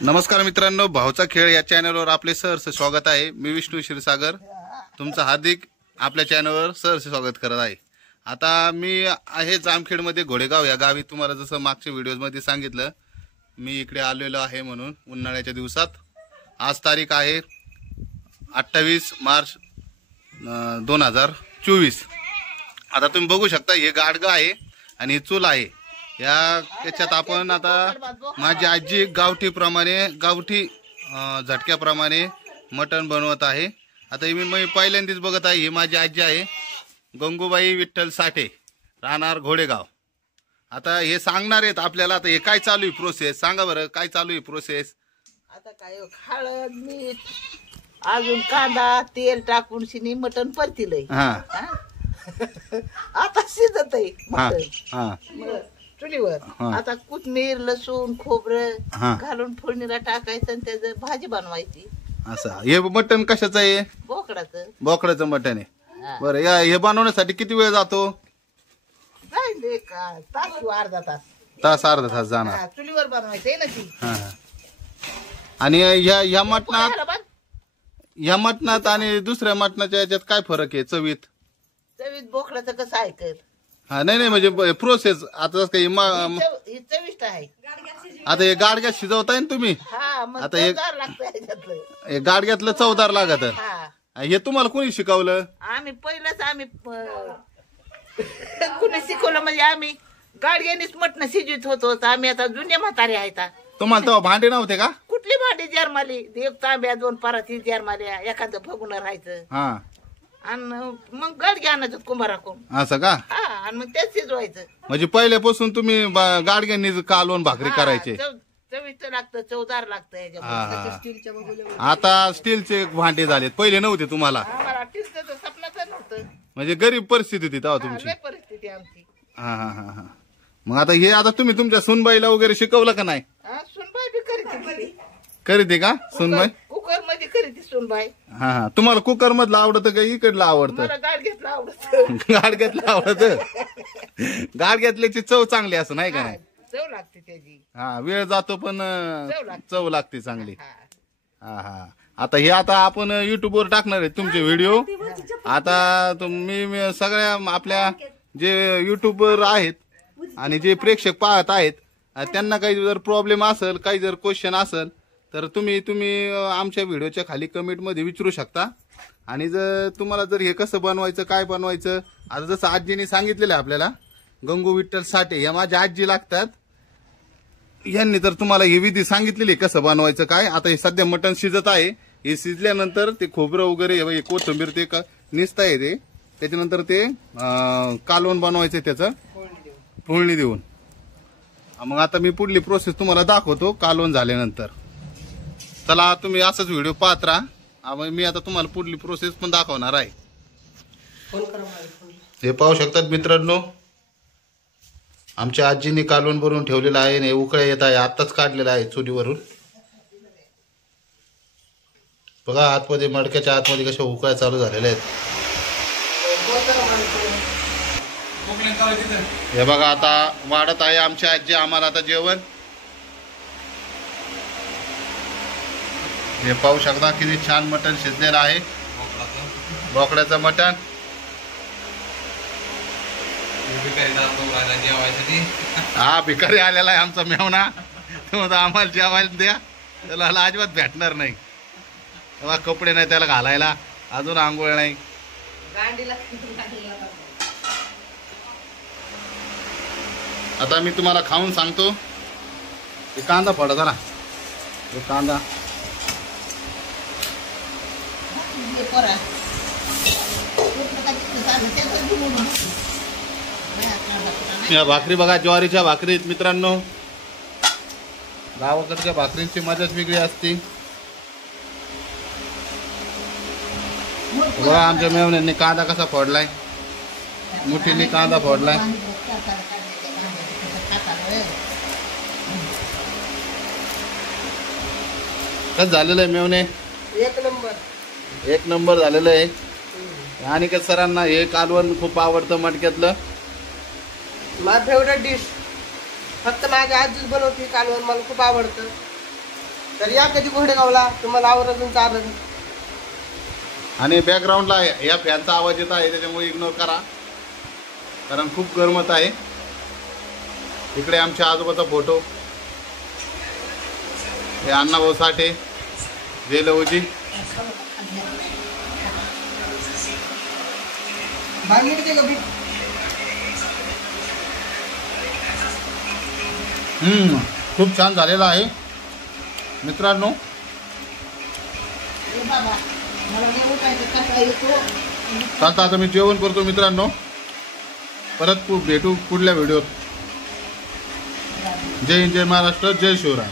नमस्कार मित्रांनो, भाऊचा खेळ या चॅनलवर आपले सहर्ष स्वागत आहे। मी विष्णू क्षीरसागर तुमचं हार्दिक आपल्या चॅनलवर सहर्ष स्वागत करत आहे। आता मी आहे जामखेडमध्ये घोडेगाव या गावी। तुम्हाला जसं मागच्या व्हिडिओमध्ये सांगितलं, मी इकडे आलेलो आहे म्हणून उन्हाळ्याच्या दिवसात। आज तारीख आहे 28 मार्च 2024। आता तुम्ही बघू शकता, हे गाडगा आहे आणि ही चूल आहे। याच्यात आपण आता माझी आजी गावठी झटक्याप्रमाणे मटण बनवत आहे। आता मी पहिल्यांदाच बघत आहे। ही माझी आजी आहे, गंगूबाई विठ्ठल साठे, राहणार घोडेगाव। आता हे सांगणार आहेत आपल्याला। आता हे काय चालू आहे प्रोसेस, सांगा बरं, काय चालू आहे प्रोसेस? आता काय हळद मीठ अजून कांदा तेल टाकून शिनी मटण परतीलय। आता शिजत आहे चुलीवर। आता कोथमीर लसूण खोबरं घालून फोडणीला टाकायचं आणि त्याचं भाजी बनवायची। असं हे मटण कशाचं आहे? बोकडाचं मटण आहे। बरं, हे बनवण्यासाठी किती वेळ जातो? तास अर्धा अर्धा तास जाणार। चुलीवर बनवायचं ना ती। आणि ह्या मटणात आणि दुसऱ्या मटणाच्या याच्यात काय फरक आहे चवीत? बोकडाचं कसं ऐकल? नाही म्हणजे प्रोसेस आता काही चविष्ट आहे। आता हे गाडग्यात शिजवताय ना तुम्ही? आता हे गाडग्यातलं चवदार लागत। हे तुम्हाला कोणी शिकवलं? आम्ही कुणी शिकवलं म्हणजे आम्ही गाडग्यानेच मटण शिजवित होतो। आम्ही आता जुने म्हातारे आहेत। तुम्हाला तेव्हा भांडे नव्हते का? कुठली भांडी जरमाली, एक तांब्या दोन पराती जरमाल्या, एखादं फगुन राहायचं आणि मग गाडगे आणायचं कुंभाराकडून। असं का? आणि मग त्याच शिजवायचं। म्हणजे पहिल्यापासून तुम्ही गाडग्यांनी कालवण भाकरी करायचे? चविष्ट लागतं, चवदार लागतं। आता स्टीलचे भांडे झालेत, पहिले नव्हते तुम्हाला? स्वप्नाचं नव्हतं। म्हणजे गरीब परिस्थिती होती तेव्हा तुमची? परिस्थिती आमची। हा मग आता तुम्ही तुमच्या सुनबाईला वगैरे शिकवलं का नाही? सुनबाई बी करीते का सुनबाई? कुकर मध्ये करीती सुनबाई। तुम्हाला कुकर मधलं आवडतं का इकडलं आवडतं? गाडग्यातलं आवडतं। गाडग्यातलं आवडतं? गाडग्यातल्याची चव चांगली असं नाही का? नाही, चव लागते त्याची। वेळ जातो पण चव लागते चांगली। आता आपण युट्यूबवर टाकणार आहे तुमचे व्हिडिओ। आता तुम्ही सगळ्या आपल्या जे युट्यूबवर आहेत आणि जे प्रेक्षक पाहत आहेत, त्यांना काही जर प्रॉब्लेम असेल, काही जर क्वेश्चन असेल, तर तुम्ही आमच्या व्हिडिओच्या खाली कमेंट मध्ये विचारू शकता। आणि जर तुम्हाला हे कसं बनवायचं, काय बनवायचं, आता जसं आजीने सांगितलेलं आहे आपल्याला, गंगू विठ्ठल साठे या माझ्या आजी लागतात। यांनी तर तुम्हाला ही विधी सांगितलेली कसं बनवायचं काय। आता हे सध्या मटण शिजत आहे। हे शिजल्यानंतर ते खोबरं वगैरे कोथिंबीर ते निसता येते, त्याच्यानंतर ते कालवण बनवायचं, त्याचं फोडणी देऊन। मग आता मी पुढली प्रोसेस तुम्हाला दाखवतो कालवण झाल्यानंतर। चला, तुम्ही असंच व्हिडिओ पाहत राहा। मी आता तुम्हाला पुढली प्रोसेस पण दाखवणार आहे। हे पाहू शकतात मित्रांनो, आमच्या आजीने कालवण बनवून ठेवलेलं आहे। हे उकळ्या येत आहे, आत्ताच काढलेलं आहे चुलीवरून। बघा आतमध्ये, मडक्याच्या आतमध्ये कशा उकळ्या चालू झालेल्या आहेत। हे बघा आता वाढत आहे आमची आजी आम्हाला आता जेवण। हे पाहू शकता किती छान मटण शिजलेलं आहे, बोकड्याचं मटण। भिकारी आलेला आहे आमचा मेवना, आम्हाला जेवायला द्या, त्याला अजिबात भेटणार नाही। तेव्हा कपडे नाही त्याला घालायला, अजून आंघोळ नाही। आता मी तुम्हाला खाऊन सांगतो। हे कांदा फोडा जरा, हे कांदा या भाकरी बघा, ज्वारीच्या भाकरी आहेत मित्रांनो। गावाकडच्या भाकरींची मजाच वेगळी असते। बघा आमच्या मेवण्यांनी कांदा कसा फोडलाय, मुठीने कांदा फोडलाय। कसं झालेलं आहे मेवणे? एक नंबर झालेलं आहे। आणि का सरांना हे कालवण खूप आवडतं मटक्यातलं। माझं फेवरेट डिश फक्त माझी आजीच बनवते कालवण, मला खूप आवडतं। तर या कधी घोडेगावला, तुम्हाला आवर्जून चालत. आणि बॅकग्राऊंडला या फॅनचा आवाज येत आहे, त्याच्यामुळे इग्नोर करा, कारण खूप गरमत आहे. इकडे आमच्या आजोबाचा फोटो, हे अण्णाभाऊ साठे, जय लवजी. खूप छान झालेला आहे मित्रांनो. चालतं आता मी जेवण करतो मित्रांनो. परत भेटू पुढल्या व्हिडिओत. जय हिंद, जय महाराष्ट्र, जय शिवराय.